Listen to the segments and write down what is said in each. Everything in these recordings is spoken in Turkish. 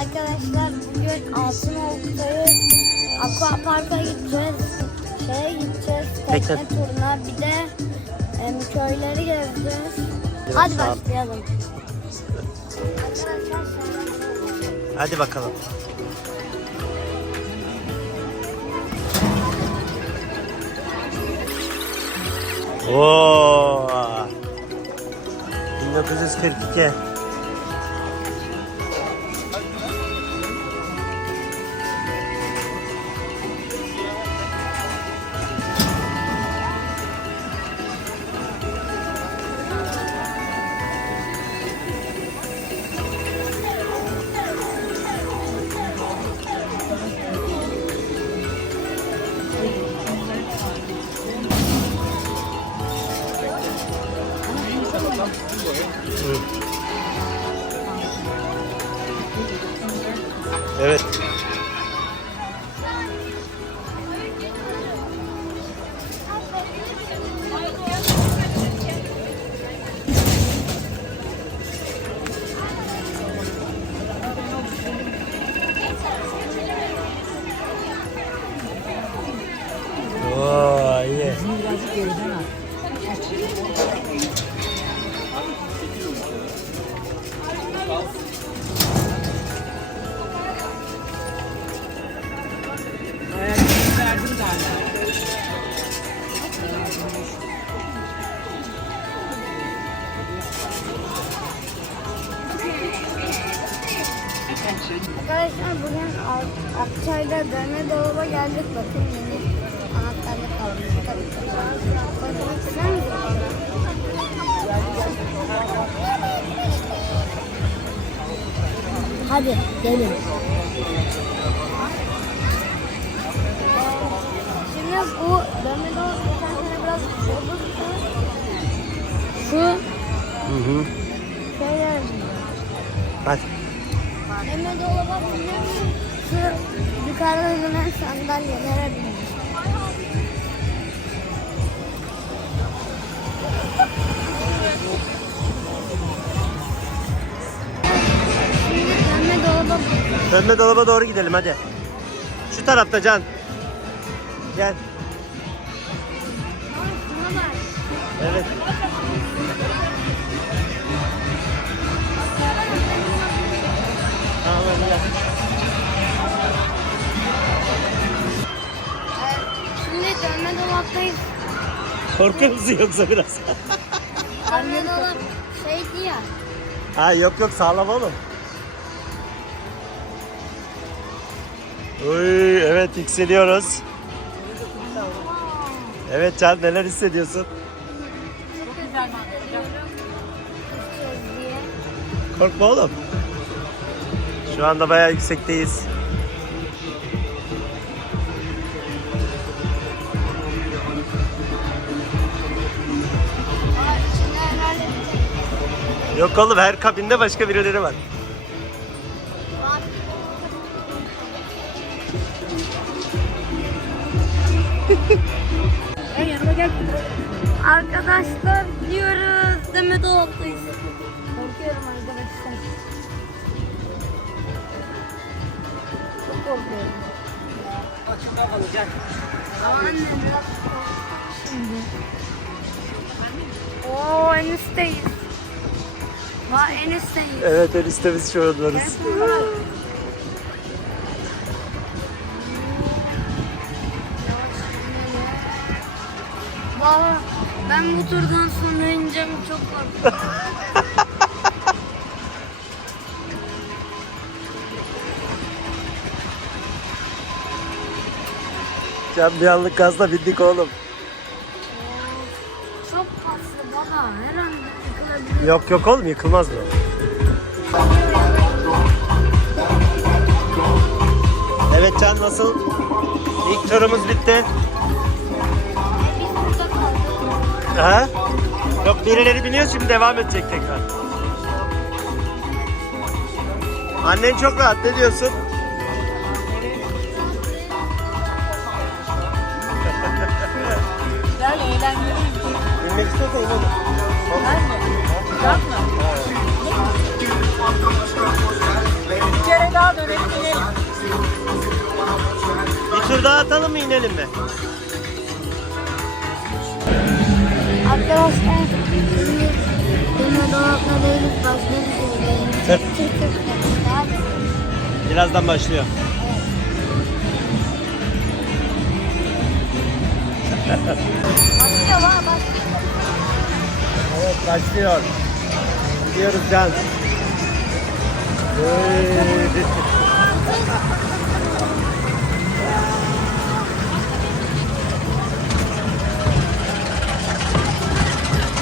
Arkadaşlar bugün Altınoluk'tayı Aqua Park'a gideceğiz. Şeye gideceğiz. Tekne Tekne. turuna. Bir de em, köyleri gezeceğiz. Hadi başlayalım. Arkadaşlar Hadi bakalım. Oo. 1942. Evet. Akçay'da dönme dolaba geldik. Bakın yeni anahtarlı kalmış. Bakmak ister misin? Hadi gelin. Şimdi bu dönme dolabı geçen sene biraz bozuldu. Şu Hı hı. Sandalyelere. Şimdi dönme dolaba Dönme dolaba doğru gidelim hadi. Şu tarafta Can. Gel. Evet. Tamam gel. Dönme dolaptayız. Korkuyor musun yoksa biraz? Dönme dolap şeydi ya. ha yok yok sağlam oğlum. Uy, evet yükseliyoruz. Evet Can neler hissediyorsun? Korkma oğlum. Şu anda bayağı yüksekteyiz. Yok oğlum her kabinde başka birileri var. Gel yanıma gel. Arkadaşlar gidiyoruz. Deme dolaptayız. Korkuyorum arkadaşlar. Çok korkuyorum. Açıkta kalacak. Ama anne biraz korktum şimdi. Oo en üstteyiz. Vay en üstteyiz. Evet en üstte şu an varız. Valla ben bu turdan sonra ineceğim çok korkuyorum. Can bir anlık gazla bindik oğlum. Yok yok oğlum yıkılmaz mı? Evet Can nasıl? İlk turumuz bitti. Ha? Yok birileri biniyor şimdi devam edecek tekrar. Annen çok rahat ne diyorsun? Ben eğlenceliyim. Binmek istiyorsan inelim. Ben bir kere daha dönelim inelim. Bir tur daha atalım mı inelim mi? Arkadaşlar şimdi deme dolapla değiliz başka. Birazdan başlıyor. Başlıyor bak. Evet başlıyor. Gidiyoruz Can.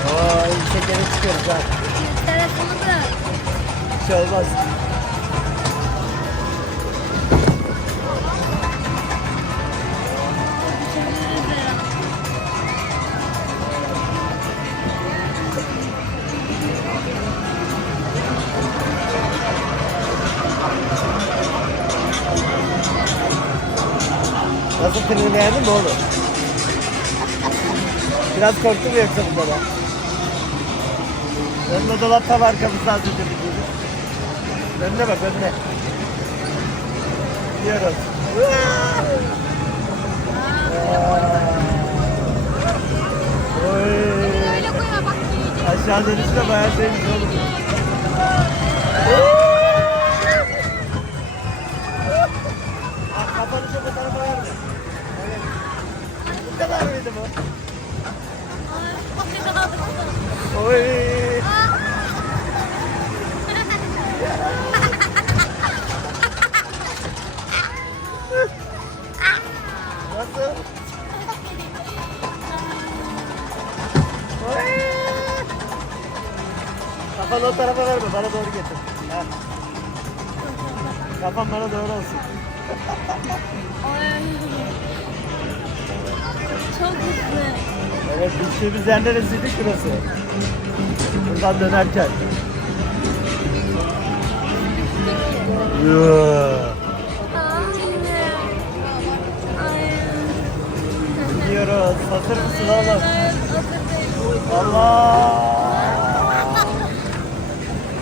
Oo, yükseklere çıkıyoruz Can. Telefonu bırak. Bir şey olmaz. Beğendin mi oğlum? Biraz korktun mu yoksa bunda da? Önüne dolapta var kapısı az önce bildiğiniz. Önüne bak önüne. Gidiyoruz. Aşağı dönüşü de bayağı şeymiş oğlum. Kafanı şu bu tarafa ver mi? Evet. Bu kadar mıydı bu? Oy. Nasıl? Oy. Kafanı o tarafa verme, bana doğru getir. Ha. Kafan bana doğru olsun. Çok hızlı. Evet, düştüğümüz yer neresiydi? Şurası. Buradan dönerken. Yeah. Gidiyoruz. Hazır mısın oğlum? Allah!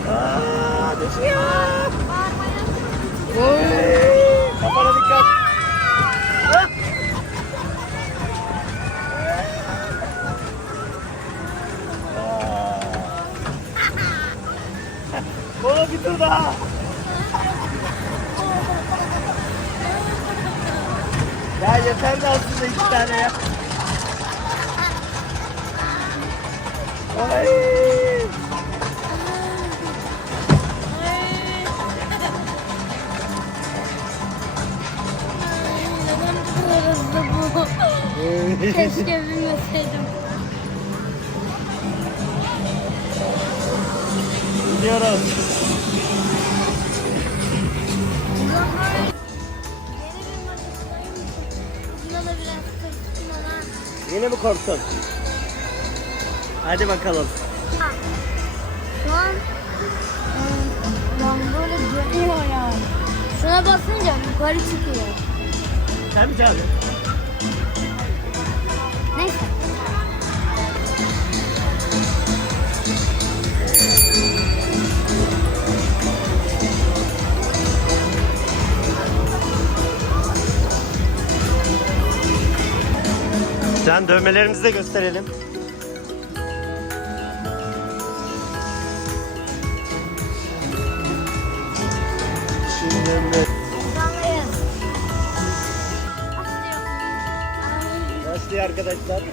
Aa, düşüyor. Oy! Oğlum bir tur daha. Ya yeter de aslında iki tane ya. Ay. Keşke bilmeseydim. Gidiyoruz. Korktun? Hadi bakalım. Şu an lan böyle dönüyor yani. Şuna basınca yukarı çıkıyor. Mi çağırdın? Neyse. Can dövmelerimizi de gösterelim. Şimdi başlıyor arkadaşlar.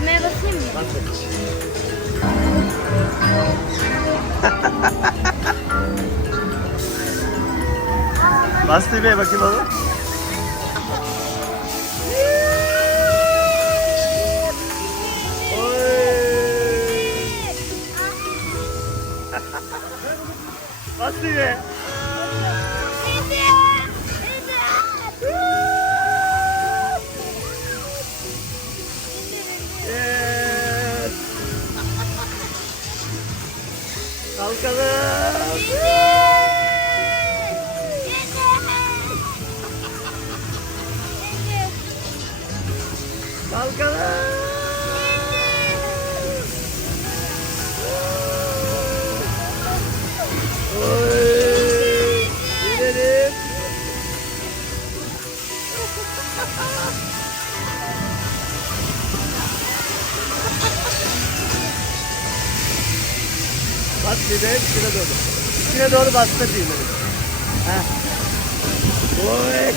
Düğmeye basayım mı? Basın. Bas düğmeye bakayım oğlum. Kalkalım. Kalkalım. Bas düğmeye içine doğru. İçine doğru bastır düğmeyi. Heh. Oy.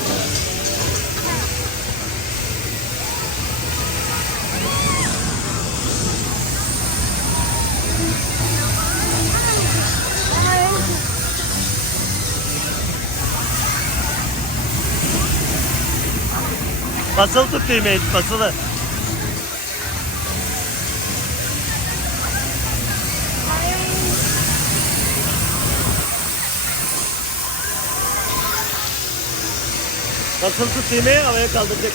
Basılı tut düğmeyi, basılı. Basılı tut düğmeyi, havaya kaldıracak.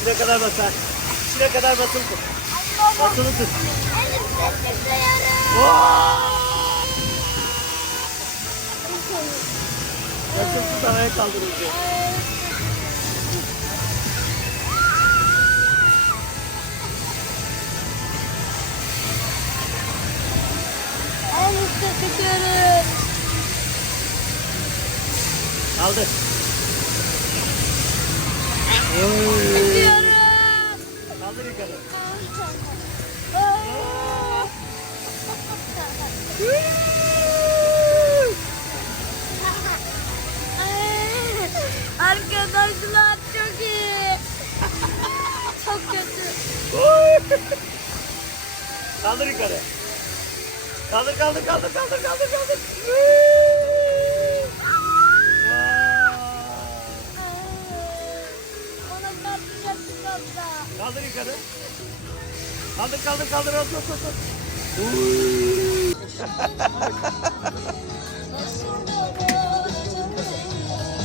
İçine kadar basar. İçine kadar basılı tut. Basılı tut. Basılı tut, havaya kaldıracak. En Tutuyorum. Kaldır yukarı. Arkadaşlar çok iyi. Çok kötü. Kaldır yukarı. Kaldır kaldır kaldır kaldır kaldır kaldır. Kaldır yukarı. Kaldır kaldır kaldır. Hop, hop, hop.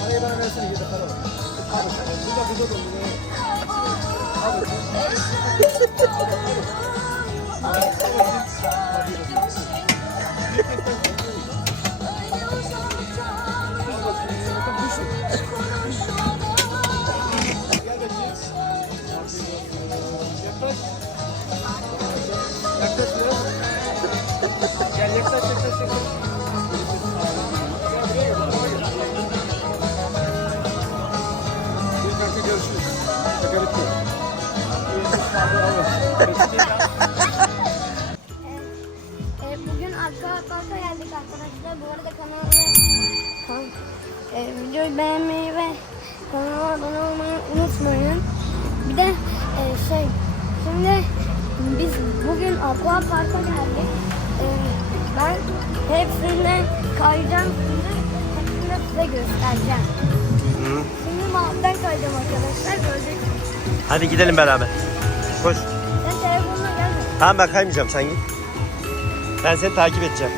Parayı bana versene gidip para var. Abi, burada burada da burada. Gel E, bugün arka parka geldik arkadaşlar. Bu arada kanalı kan, e, videoyu beğenmeyi ve kanala abone olmayı unutmayın. Bir de e, şey şimdi biz bugün aqua parka geldik. E, ben hepsine kayacağım şimdi. Hepsini size göstereceğim. Şimdi mağazadan kayacağım arkadaşlar. Göreceksiniz. Hadi gidelim beraber. Koş. Sen telefonla gelme. Tamam ben kaymayacağım sen git. Ben seni takip edeceğim.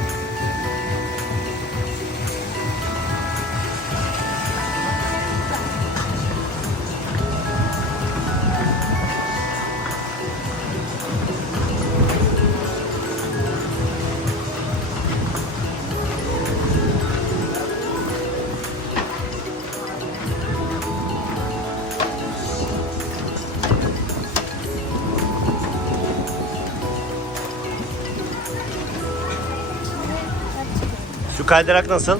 Kaydırak nasıl?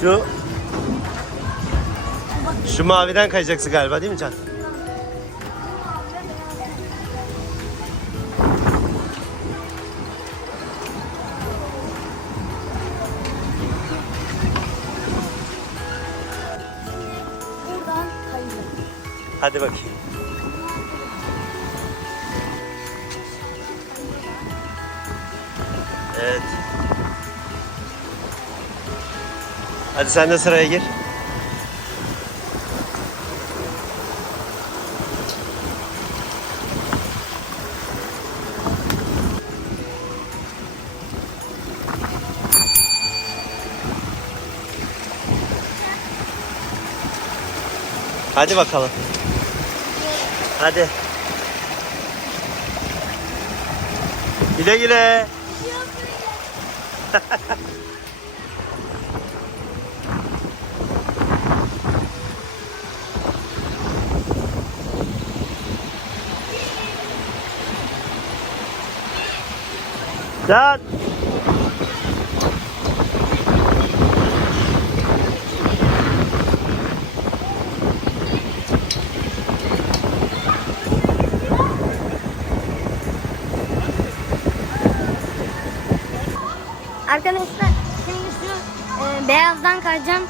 Şu Şu maviden kayacaksın galiba değil mi Can? Hadi bakayım. Evet. Hadi sen de sıraya gir. Hadi bakalım. Hadi. Güle güle. Can. Arkadaşlar şimdi şu e, beyazdan kayacağım.